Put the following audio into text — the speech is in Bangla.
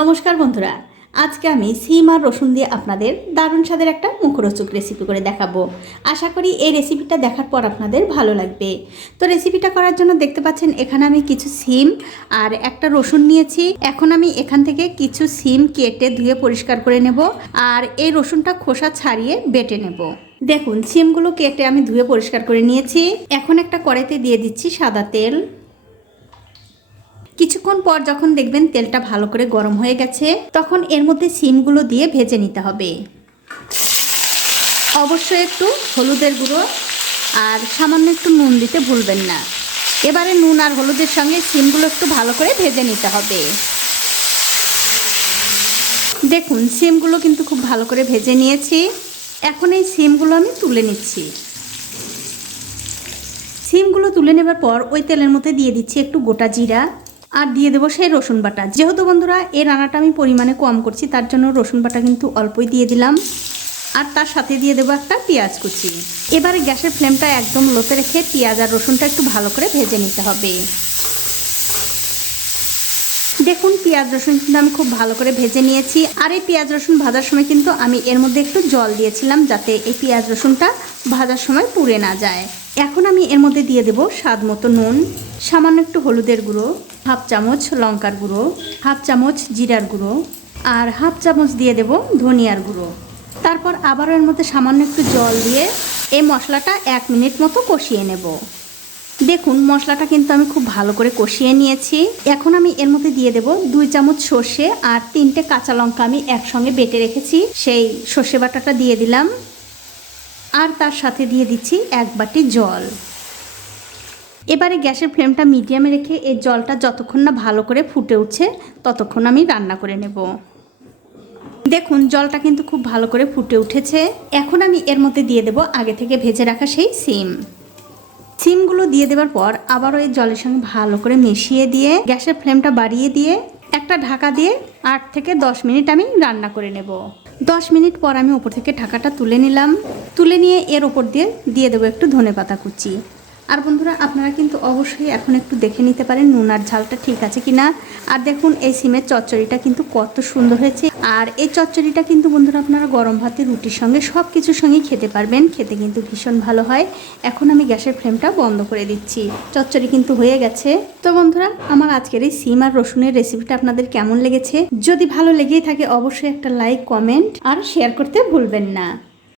নমস্কার বন্ধুরা, আজকে আমি সিম আর রসুন দিয়ে আপনাদের দারুণ স্বাদের একটা মুখরোচক রেসিপি করে দেখাবো। আশা করি এই রেসিপিটা দেখার পর আপনাদের ভালো লাগবে। তো রেসিপিটা করার জন্য দেখতে পাচ্ছেন এখানে আমি কিছু সিম আর একটা রসুন নিয়েছি। এখন আমি এখান থেকে কিছু সিম কেটে ধুয়ে পরিষ্কার করে নেব আর এই রসুনটা খোসা ছাড়িয়ে বেটে নেব। দেখুন সিমগুলো কেটে আমি ধুয়ে পরিষ্কার করে নিয়েছি। এখন একটা কড়াইতে দিয়ে দিচ্ছি সাদা তেল। কিছুক্ষণ পর যখন দেখবেন তেলটা ভালো করে গরম হয়ে গেছে তখন এর মধ্যে সিমগুলো দিয়ে ভেজে নিতে হবে। অবশ্যই একটু হলুদের গুঁড়ো আর সামান্য একটু নুন দিতে ভুলবেন না। এবারে নুন আর হলুদের সঙ্গে সিমগুলো একটু ভালো করে ভেজে নিতে হবে। দেখুন সিমগুলো কিন্তু খুব ভালো করে ভেজে নিয়েছি। এখন এই সিমগুলো আমি তুলে নিচ্ছি। সিমগুলো তুলে নেবার পর ওই তেলের মধ্যে দিয়ে দিচ্ছি একটু গোটা জিরা আর দিয়ে দেবো সেই রসুন বাটা। যেহেতু বন্ধুরা এই রান্নাটা আমি পরিমাণে কম করছি তার জন্য রসুন বাটা কিন্তু অল্পই দিয়ে দিলাম। আর তার সাথে দিয়ে দেবো একটা পেঁয়াজ কুচি। এবারে গ্যাসের ফ্লেমটা একদম লোতে রেখে পেঁয়াজ আর রসুনটা একটু ভালো করে ভেজে নিতে হবে। দেখুন পেঁয়াজ রসুন কিন্তু আমি খুব ভালো করে ভেজে নিয়েছি। আর এই পেঁয়াজ রসুন ভাজার সময় কিন্তু আমি এর মধ্যে একটু জল দিয়েছিলাম যাতে এই পেঁয়াজ রসুনটা ভাজার সময় পুড়ে না যায়। এখন আমি এর মধ্যে দিয়ে দেব স্বাদ মতো নুন, সামান্য একটু হলুদের গুঁড়ো, হাফ চামচ লঙ্কার গুঁড়ো, হাফ চামচ জিরার গুঁড়ো আর হাফ চামচ দিয়ে দেব ধনিয়ার গুঁড়ো। তারপর আবারও এর মধ্যে সামান্য একটু জল দিয়ে এই মশলাটা 1 মিনিট মতো কষিয়ে নেব। দেখুন মশলাটা কিন্তু আমি খুব ভালো করে কষিয়ে নিয়েছি। এখন আমি এর মধ্যে দিয়ে দেব 2 চামচ সর্ষে আর 3টে কাঁচা লঙ্কা আমি একসঙ্গে বেটে রেখেছি সেই সর্ষে বাটাটা দিয়ে দিলাম। আর তার সাথে দিয়ে দিচ্ছি 1 বাটি জল। এবারে গ্যাসের ফ্লেমটা মিডিয়ামে রেখে এই জলটা যতক্ষণ না ভালো করে ফুটে উঠছে ততক্ষণ আমি রান্না করে নেব। দেখুন জলটা কিন্তু খুব ভালো করে ফুটে উঠেছে। এখন আমি এর মধ্যে দিয়ে দেব আগে থেকে ভেজে রাখা সেই সিমগুলো দিয়ে দেওয়ার পর আবারও এই জলের সঙ্গে ভালো করে মিশিয়ে দিয়ে গ্যাসের ফ্লেমটা বাড়িয়ে দিয়ে একটা ঢাকা দিয়ে 8 থেকে 10 মিনিট আমি রান্না করে নেব। 10 মিনিট পর আমি উপর থেকে ঢাকাটা তুলে নিলাম। তুলে নিয়ে এর ওপর দিয়ে দেবো একটু ধনেপাতা কুচি। আর বন্ধুরা আপনারা কিন্তু অবশ্যই এখন একটু দেখে নিতে পারেন নুন আর ঝালটা ঠিক আছে কিনা। আর দেখুন এই সিমের চচ্চড়িটা কিন্তু কত সুন্দর হয়েছে। আর এই চচ্চড়িটা কিন্তু বন্ধুরা আপনারা গরম ভাতে রুটির সঙ্গে সব কিছুর সঙ্গেই খেতে পারবেন। খেতে কিন্তু ভীষণ ভালো হয়। এখন আমি গ্যাসের ফ্লেমটা বন্ধ করে দিচ্ছি। চচ্চড়ি কিন্তু হয়ে গেছে। তো বন্ধুরা আমার আজকের এই সিম আর রসুনের রেসিপিটা আপনাদের কেমন লেগেছে? যদি ভালো লেগেই থাকে অবশ্যই একটা লাইক, কমেন্ট আর শেয়ার করতে ভুলবেন না।